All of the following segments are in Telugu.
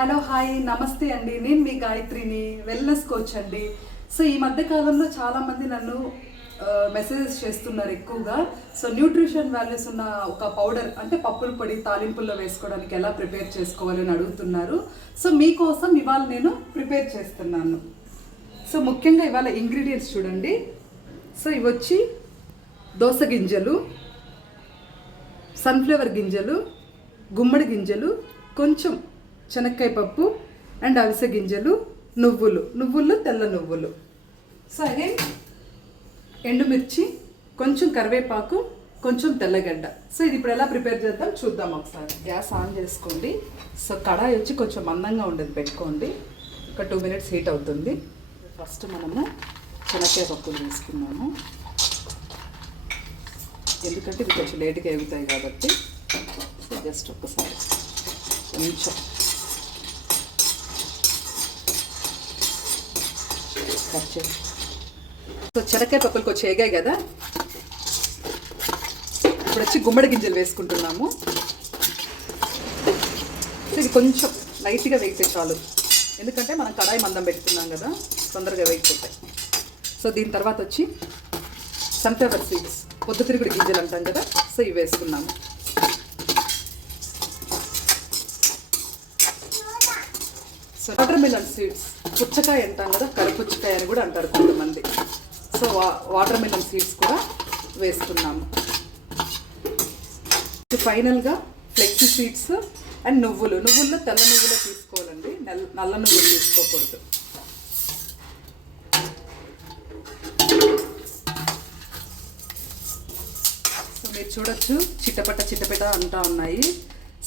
హలో హాయ్ నమస్తే అండి, నేను మీ గాయత్రిని, వెల్నెస్ కోచ్ అండి. సో ఈ మధ్య కాలంలో చాలామంది నన్ను మెసేజెస్ చేస్తున్నారు ఎక్కువగా. సో న్యూట్రిషన్ వాల్యూస్ ఉన్న ఒక పౌడర్ అంటే పప్పుల పొడి తాలింపుల్లో వేసుకోవడానికి ఎలా ప్రిపేర్ చేసుకోవాలని అడుగుతున్నారు. సో మీకోసం ఇవాళ నేను ప్రిపేర్ చేస్తున్నాను. సో ముఖ్యంగా ఇవాళ ఇంగ్రీడియంట్స్ చూడండి. సో ఇవి వచ్చి దోస గింజలు, సన్ఫ్లవర్ గింజలు, గుమ్మడి గింజలు, కొంచెం శనక్కాయ పప్పు అండ్ అవిసె గింజలు, నువ్వులు తెల్ల నువ్వులు. సో అగైన్ ఎండుమిర్చి, కొంచెం కరివేపాకు, కొంచెం తెల్లగడ్డ. సో ఇది ఇప్పుడు ఎలా ప్రిపేర్ చేద్దాం చూద్దాం ఒకసారి. గ్యాస్ ఆన్ చేసుకోండి. సో కడాయి వచ్చి కొంచెం మందంగా ఉండేది పెట్టుకోండి. ఒక 2 minutes హీట్ అవుతుంది. ఫస్ట్ మనము శనక్కాయ పప్పులు వేసుకున్నాము, ఎందుకంటే ఇది కొంచెం లేట్గా ఎగుతాయి కాబట్టి. సో జస్ట్ ఒక్కసారి కొంచెం కట్ చేసి. సో శనక్కాయ పప్పులు కొంచెం వేగాయి కదా, ఇప్పుడు వచ్చి గుమ్మడి గింజలు వేసుకుంటున్నాము. సో ఇది కొంచెం లైట్గా వేగితే చాలు, ఎందుకంటే మనం కడాయి మందం పెట్టుకున్నాం కదా, తొందరగా వేగిపోతాయి. సో దీని తర్వాత వచ్చి సన్ఫ్లవర్ సీడ్స్, పొద్దుతిరుగుడు గింజలు అంటాం కదా, సో ఇవి వేసుకున్నాము. సో వాటర్ మిలన్ సీడ్స్, పుచ్చకాయ అంటాం కదా, కరిపుచ్చకాయ అని కూడా అంటారు కొంతమంది. సో వాటర్ మిలన్ సీడ్స్ కూడా వేసుకున్నాము. ఫైనల్గా ఫ్లెక్సీ సీడ్స్ అండ్ నువ్వుల్లో తెల్ల నువ్వులు తీసుకోవాలండి, నల్ల నువ్వులు తీసుకోకూడదు. సో మీరు చూడొచ్చు చిట్టపట అంటా ఉన్నాయి.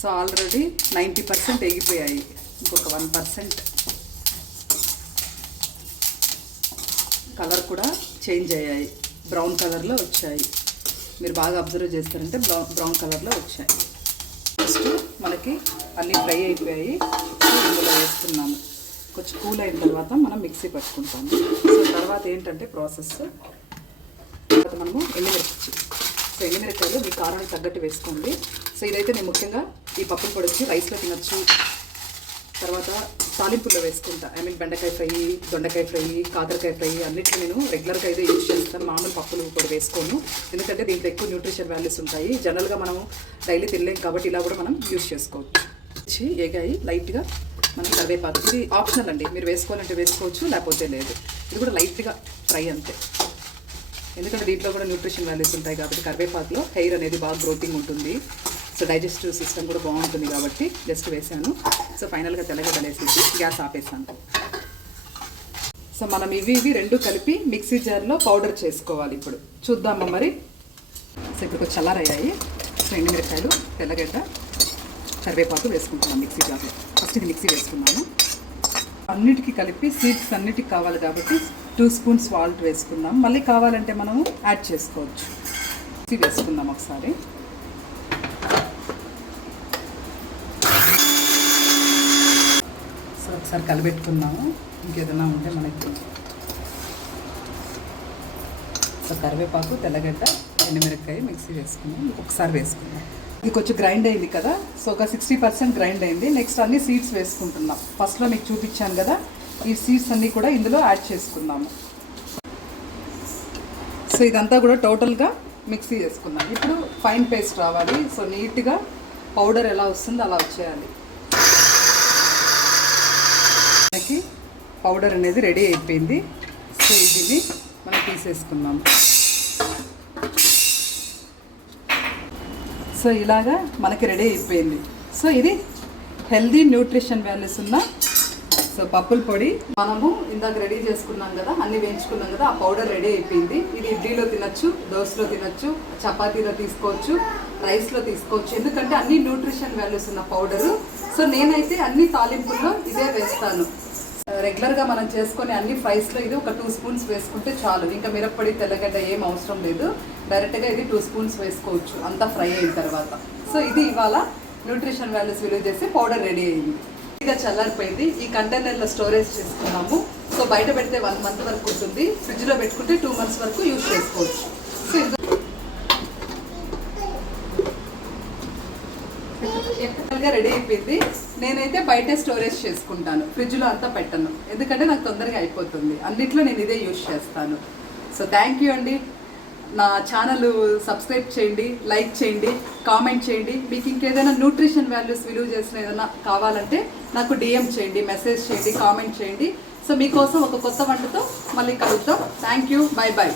సో ఆల్రెడీ 90% ఎగిపోయాయి, ఇంకొక 1% కలర్ కూడా చేంజ్ అయ్యాయి, బ్రౌన్ కలర్లో వచ్చాయి. మీరు బాగా అబ్జర్వ్ చేస్తారంటే బ్రౌన్ కలర్లో వచ్చాయి. ఫస్ట్ మనకి అన్నీ ఫ్రై అయిపోయాయి. ఇందులో వేస్తున్నాము. కొంచెం కూల్ అయిన తర్వాత మనం మిక్సీ పట్టుకుంటాము. సో తర్వాత ఏంటంటే ప్రాసెస్, తర్వాత మనము ఎండుమిరపకాయలు. సో ఎండుమిరపకాయలు మీ కారానికి తగ్గట్టు వేసుకోండి. సో ఇదైతే నేను ముఖ్యంగా ఈ పప్పుల పొడి వచ్చి రైస్లో తినచ్చు, తర్వాత తాలింపుల్లో వేసుకుంటా. బెండకాయ ఫ్రై, దొండకాయ ఫ్రై, కాకరకాయ ఫ్రై అన్నిటికీ నేను రెగ్యులర్గా అయితే యూజ్ చేస్తాను. మామూలు పప్పులు కూడా వేసుకోను, ఎందుకంటే దీంట్లో ఎక్కువ న్యూట్రిషన్ వాల్యూస్ ఉంటాయి. జనరల్గా మనం డైలీ తినలేం కాబట్టి ఇలా కూడా మనం యూజ్ చేసుకోవచ్చు. ఏగాయి లైట్గా మనం కరివేపాకు, ఇది ఆప్షనల్ అండి, మీరు వేసుకోవాలంటే వేసుకోవచ్చు, లేకపోతే లేదు. ఇది కూడా లైట్గా ఫ్రై అంతే, ఎందుకంటే దీంట్లో కూడా న్యూట్రిషన్ వాల్యూస్ ఉంటాయి కాబట్టి. కరివేపాకులో హెయిర్ అనేది బాగా గ్రోతింగ్ ఉంటుంది, సో డైజెస్టివ్ సిస్టమ్ కూడా బాగుంటుంది కాబట్టి జస్ట్ వేసాను. సో ఫైనల్గా తెల్లగడ్డలు వేసేసి గ్యాస్ ఆపేసాను. సో మనం ఇవి రెండు కలిపి మిక్సీ జార్లో పౌడర్ చేసుకోవాలి. ఇప్పుడు చూద్దామా మరి. సో ఇప్పుడు కొంచెం చల్లారయ్యాయి. సో ఎండుమిరపకాయలు, తెల్లగడ్డ, కరివేపాకు వేసుకుంటున్నాం మిక్సీ జార్లో. ఫస్ట్ ఇది మిక్సీ వేసుకున్నాము. అన్నిటికీ కలిపి సీడ్స్ అన్నిటికి కావాలి కాబట్టి 2 spoons సాల్ట్ వేసుకున్నాం. మళ్ళీ కావాలంటే మనము యాడ్ చేసుకోవచ్చు. మిక్సీ వేసుకుందాం ఒకసారి. సో ఒకసారి కలిపెట్టుకున్నాము. ఇంకేదైనా ఉంటే మనకి. సో కరివేపాకు, తెల్లగడ్డ, ఎండుమిరపకాయ మిక్సీ వేసుకున్నాం. ఒకసారి వేసుకున్నాం. ఇది కొంచెం గ్రైండ్ అయింది కదా, సో ఒక 60% గ్రైండ్ అయింది. నెక్స్ట్ అన్ని సీడ్స్ వేసుకుంటున్నాం. ఫస్ట్లో మీకు చూపించాను కదా, ఈ సీడ్స్ అన్నీ కూడా ఇందులో యాడ్ చేసుకున్నాము. సో ఇదంతా కూడా టోటల్గా మిక్సీ చేసుకున్నాం. ఇప్పుడు ఫైన్ పేస్ట్ రావాలి. సో నీట్గా పౌడర్ ఎలా వస్తుందో అలా వచ్చేయాలి. మనకి పౌడర్ అనేది రెడీ అయిపోయింది. సో ఇది మనం తీసేసుకున్నాము. సో ఇలాగా మనకి రెడీ అయిపోయింది. సో ఇది హెల్దీ న్యూట్రిషన్ వాల్యూస్ ఉన్న సో పప్పుల పొడి మనము ఇందాక రెడీ చేసుకున్నాం కదా, అన్నీ వేయించుకున్నాం కదా, ఆ పౌడర్ రెడీ అయిపోయింది. ఇది ఇడ్లీలో తినచ్చు, దోశలో తినచ్చు, చపాతీలో తీసుకోవచ్చు, రైస్లో తీసుకోవచ్చు, ఎందుకంటే అన్ని న్యూట్రిషన్ వాల్యూస్ ఉన్న పౌడరు. సో నేనైతే అన్ని తాలింపుల్లో ఇదే వేస్తాను. రెగ్యులర్గా మనం చేసుకునే అన్ని ఫ్రైస్లో ఇది ఒక 2 spoons వేసుకుంటే చాలు. ఇంకా మిరప్పొడి, తెల్లగడ్డ ఏం అవసరం లేదు, డైరెక్ట్గా ఇది 2 spoons వేసుకోవచ్చు అంతా ఫ్రై అయిన తర్వాత. సో ఇది ఇవాళ న్యూట్రిషన్ వాల్యూస్ విలువ చేసి పౌడర్ రెడీ అయింది. ఇక చల్లారిపోయింది. ఈ కంటైనర్లో స్టోరేజ్ చేసుకున్నాము. సో బయట పెడితే 1 month వరకు ఉంటుంది, ఫ్రిడ్జ్లో పెట్టుకుంటే 2 months వరకు యూజ్ చేసుకోవచ్చు. సో ఫైనల్గా రెడీ అయిపోయింది. నేనైతే బయటే స్టోరేజ్ చేసుకుంటాను, ఫ్రిడ్జ్లో అంతా పెట్టను, ఎందుకంటే నాకు తొందరగా అయిపోతుంది. అన్నిట్లో నేను ఇదే యూజ్ చేస్తాను. సో థ్యాంక్ యూ అండి. నా ఛానల్ సబ్స్క్రైబ్ చేయండి, లైక్ చేయండి, కామెంట్ చేయండి. మీకు ఇంకేదైనా న్యూట్రిషన్ వాల్యూస్ విలువ చేసిన ఏదైనా కావాలంటే నాకు DM చేయండి, మెసేజ్ చేయండి, కామెంట్ చేయండి. సో మీకోసం ఒక కొత్త వంటతో మళ్ళీ కలుద్దాం. Thank you. Bye bye.